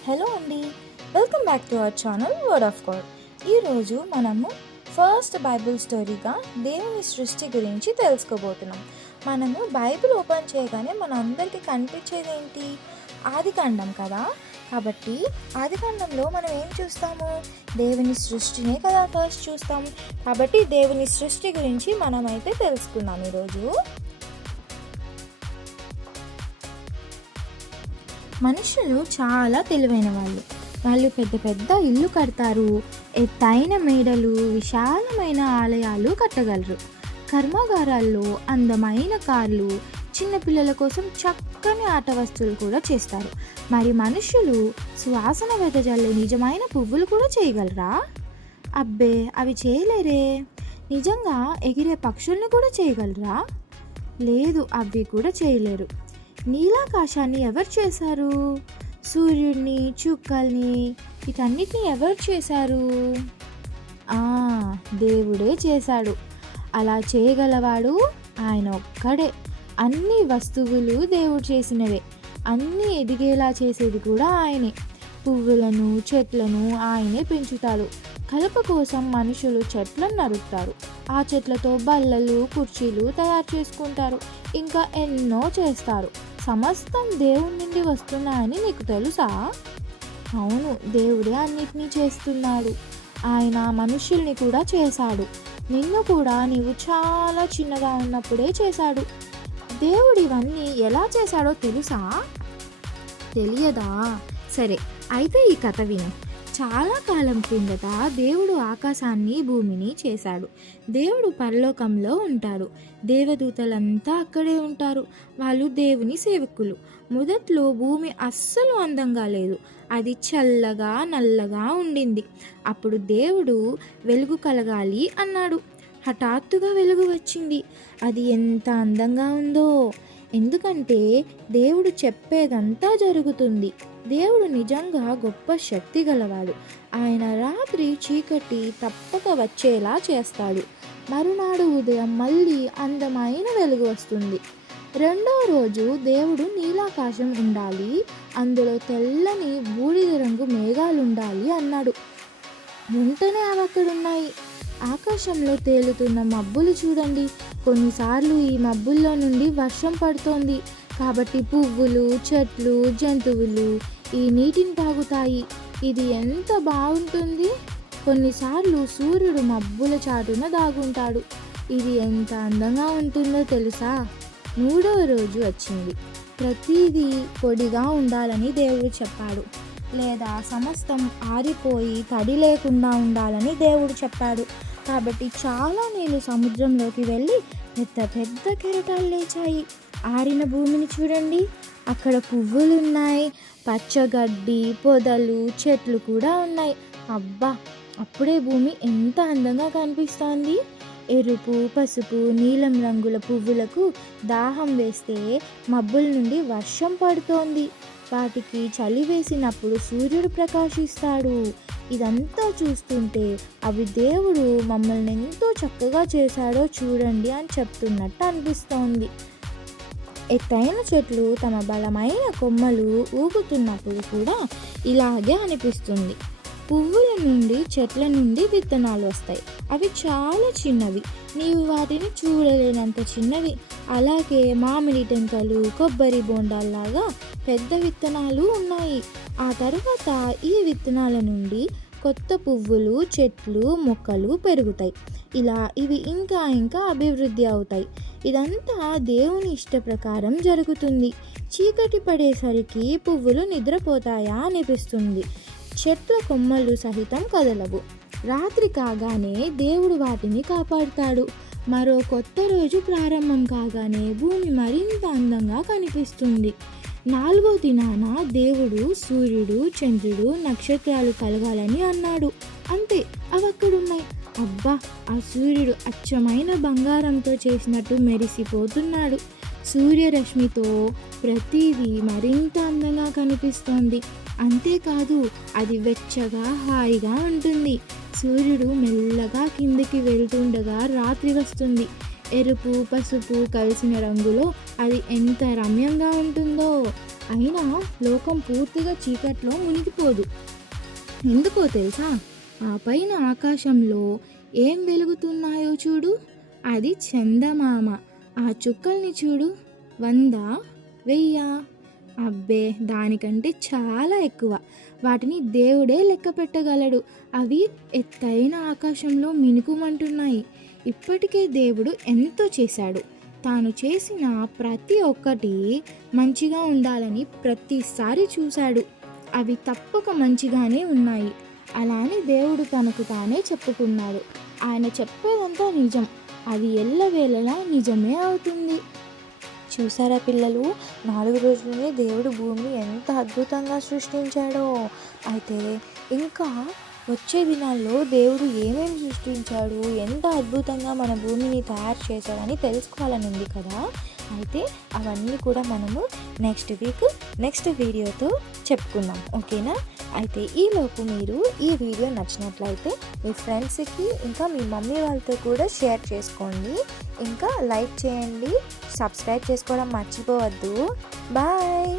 Hello అండి, welcome back to our channel word of God. ఈరోజు మనము ఫస్ట్ బైబిల్ స్టోరీగా దేవుని సృష్టి గురించి తెలుసుకోబోతున్నాం. మనము బైబిల్ ఓపెన్ చేయగానే మన అందరికీ కనిపించేది ఏంటి? ఆదికాండం కదా. కాబట్టి ఆదికాండంలో మనం ఏం చూస్తాము? దేవుని సృష్టినే కదా ఫస్ట్ చూస్తాం. కాబట్టి దేవుని సృష్టి గురించి మనమైతే తెలుసుకుందాం ఈరోజు. మనుషులు చాలా తెలివైన వాళ్ళు పెద్ద పెద్ద ఇల్లు కడతారు, ఎత్తైన మేడలు, విశాలమైన ఆలయాలు కట్టగలరు. కర్మాగారాల్లో అందమైన కార్లు, చిన్నపిల్లల కోసం చక్కని ఆట వస్తువులు కూడా చేస్తారు. మరి మనుషులు సువాసన వెదజల్లే నిజమైన పువ్వులు కూడా చేయగలరా? అబ్బే, అవి చేయలేరే. నిజంగా ఎగిరే పక్షుల్ని కూడా చేయగలరా? లేదు, అవి కూడా చేయలేరు. నీలాకాశాన్ని ఎవరు చేశారు? సూర్యుడిని, చుక్కల్ని, వీటన్నిటిని ఎవరు చేశారు? దేవుడే చేశాడు. అలా చేయగలవాడు ఆయన ఒక్కడే. అన్ని వస్తువులు దేవుడు చేసినవే. అన్నీ ఎదిగేలా చేసేది కూడా ఆయనే. పువ్వులను, చెట్లను ఆయనే పెంచుతాడు. కలప కోసం మనుషులు చెట్లను నరుకుతారు. ఆ చెట్లతో బల్లలు, కుర్చీలు తయారు చేసుకుంటారు. ఇంకా ఎన్నో చేస్తారు. సమస్తం దేవుడి నుండి వస్తున్నాయని నీకు తెలుసా? అవును, దేవుడే అన్నిటినీ చేస్తున్నాడు. ఆయన మనుషుల్ని కూడా చేశాడు. నిన్ను కూడా నీవు చాలా చిన్నగా ఉన్నప్పుడే చేశాడు. దేవుడు ఇవన్నీ ఎలా చేశాడో తెలుసా? తెలియదా? సరే, అయితే ఈ కథ విను. చాలా కాలం క్రిందట దేవుడు ఆకాశాన్ని, భూమిని చేశాడు. దేవుడు పరలోకంలో ఉంటాడు. దేవదూతలంతా అక్కడే ఉంటారు. వాళ్ళు దేవుని సేవకులు. మొదట్లో భూమి అస్సలు అందంగా లేదు. అది చల్లగా, నల్లగా ఉండింది. అప్పుడు దేవుడు వెలుగు కలగాలి అన్నాడు. హఠాత్తుగా వెలుగు వచ్చింది. అది ఎంత అందంగా ఉందో! ఎందుకంటే దేవుడు చెప్పేదంతా జరుగుతుంది. దేవుడు నిజంగా గొప్ప శక్తి గలవాడు. ఆయన రాత్రి చీకటి తప్పక వచ్చేలా చేస్తాడు. మరునాడు ఉదయం మళ్ళీ అందమైన వెలుగు వస్తుంది. రెండో రోజు దేవుడు నీలాకాశం ఉండాలి, అందులో తెల్లని బూడిద రంగు మేఘాలు ఉండాలి అన్నాడు. వెంటనే అవి అక్కడున్నాయి. ఆకాశంలో తేలుతున్న మబ్బులు చూడండి. కొన్నిసార్లు ఈ మబ్బుల్లో నుండి వర్షం పడుతోంది. కాబట్టి పువ్వులు, చెట్లు, జంతువులు ఈ నీటిని తాగుతాయి. ఇది ఎంత బాగుంటుంది! కొన్నిసార్లు సూర్యుడు మబ్బుల చాటున దాగుంటాడు. ఇది ఎంత అందంగా ఉంటుందో తెలుసా? మూడవ రోజు వచ్చింది. ప్రతిదీ పొడిగా ఉండాలని దేవుడు చెప్పాడు. లేదా సమస్తం ఆరిపోయి తడి లేకుండా ఉండాలని దేవుడు చెప్పాడు. కాబట్టి చాలా నీళ్ళు సముద్రంలోకి వెళ్ళి పెద్ద పెద్ద కెరటాలు లేచాయి. ఆరిన భూమిని చూడండి. అక్కడ పువ్వులు ఉన్నాయి, పచ్చగడ్డి, పొదలు, చెట్లు కూడా ఉన్నాయి. అబ్బా, అప్పుడే భూమి ఎంత అందంగా కనిపిస్తోంది. ఎరుపు, పసుపు, నీలం రంగుల పువ్వులకు దాహం వేస్తే మబ్బుల నుండి వర్షం పడుతోంది. వాటికి చలి వేసినప్పుడు సూర్యుడు ప్రకాశిస్తాడు. ఇదంతా చూస్తుంటే అవి దేవుడు మమ్మల్ని ఎంతో చక్కగా చేశాడో చూడండి అని చెప్తున్నట్టు అనిపిస్తోంది. ఎత్తైన చెట్లు తమ బలమైన కొమ్మలు ఊగుతున్నప్పుడు కూడా ఇలాగే అనిపిస్తుంది. పువ్వుల నుండి, చెట్ల నుండి విత్తనాలు వస్తాయి. అవి చాలా చిన్నవి, నీవు వాటిని చూడలేనంత చిన్నవి. అలాగే మామిడి టెంకలు, కొబ్బరి బోండాల్లాగా పెద్ద విత్తనాలు ఉన్నాయి. ఆ తర్వాత ఈ విత్తనాల నుండి కొత్త పువ్వులు, చెట్లు, మొక్కలు పెరుగుతాయి. ఇలా ఇవి ఇంకా ఇంకా అభివృద్ధి అవుతాయి. ఇదంతా దేవుని ఇష్ట ప్రకారం జరుగుతుంది. చీకటి పడేసరికి పువ్వులు నిద్రపోతాయా అనిపిస్తుంది. చెట్ల కొమ్మలు సహితం కదలవు. రాత్రి కాగానే దేవుడు వాటిని కాపాడుతాడు. మరో కొత్త రోజు ప్రారంభం కాగానే భూమి మరింత అందంగా కనిపిస్తుంది. నాలుగో దినాన దేవుడు సూర్యుడు, చంద్రుడు, నక్షత్రాలు కలగాలని అన్నాడు. అంతే, అవి అక్కడున్నాయి. అబ్బా, ఆ సూర్యుడు అచ్చమైన బంగారంతో చేసినట్టు మెరిసిపోతున్నాడు. సూర్యరశ్మితో ప్రతిదీ మరింత అందంగా కనిపిస్తోంది. అంతేకాదు, అది వెచ్చగా, హాయిగా ఉంటుంది. సూర్యుడు మెల్లగా కిందికి వెళ్తుండగా రాత్రి వస్తుంది. ఎరుపు, పసుపు కలిసిన రంగులో అది ఎంత రమ్యంగా ఉంటుందో! అయినా లోకం పూర్తిగా చీకట్లో మునిగిపోదు. ఎందుకో తెలుసా? ఆ పైన ఆకాశంలో ఏం వెలుగుతున్నాయో చూడు, అది చందమామ. ఆ చుక్కల్ని చూడు, 100, 1000, అబ్బే దానికంటే చాలా ఎక్కువ. వాటిని దేవుడే లెక్క పెట్టగలడు. అవి ఎత్తైన ఆకాశంలో మినుకుమంటున్నాయి. ఇప్పటికే దేవుడు ఎంతో చేశాడు. తాను చేసిన ప్రతి ఒక్కటి మంచిగా ఉండాలని ప్రతిసారి చూశాడు. అవి తప్పక మంచిగానే ఉన్నాయి. అలా అని దేవుడు తనకు తానే చెప్పుకున్నాడు. ఆయన చెప్పేదంతా నిజం. అది ఎల్లవేళలా నిజమే అవుతుంది. చూసారా పిల్లలు, 4 రోజుల్లోనే దేవుడు భూమిని ఎంత అద్భుతంగా సృష్టించాడో. అయితే ఇంకా వచ్చే దినాల్లో దేవుడు ఏమేమి సృష్టించాడు, ఎంత అద్భుతంగా మన భూమిని తయారు చేశాడని తెలుసుకోవాలని ఉంది కదా. అయితే అవన్నీ కూడా మనము నెక్స్ట్ వీక్ నెక్స్ట్ వీడియోతో చెప్పుకుందాం, ఓకేనా? అయితే ఈలోపు మీరు ఈ వీడియో నచ్చినట్లయితే మీ ఫ్రెండ్స్కి ఇంకా మీ మమ్మీ వాళ్ళతో కూడా షేర్ చేసుకోండి. ఇంకా లైక్ చేయండి, సబ్స్క్రైబ్ చేసుకోవడం మర్చిపోవద్దు. బాయ్.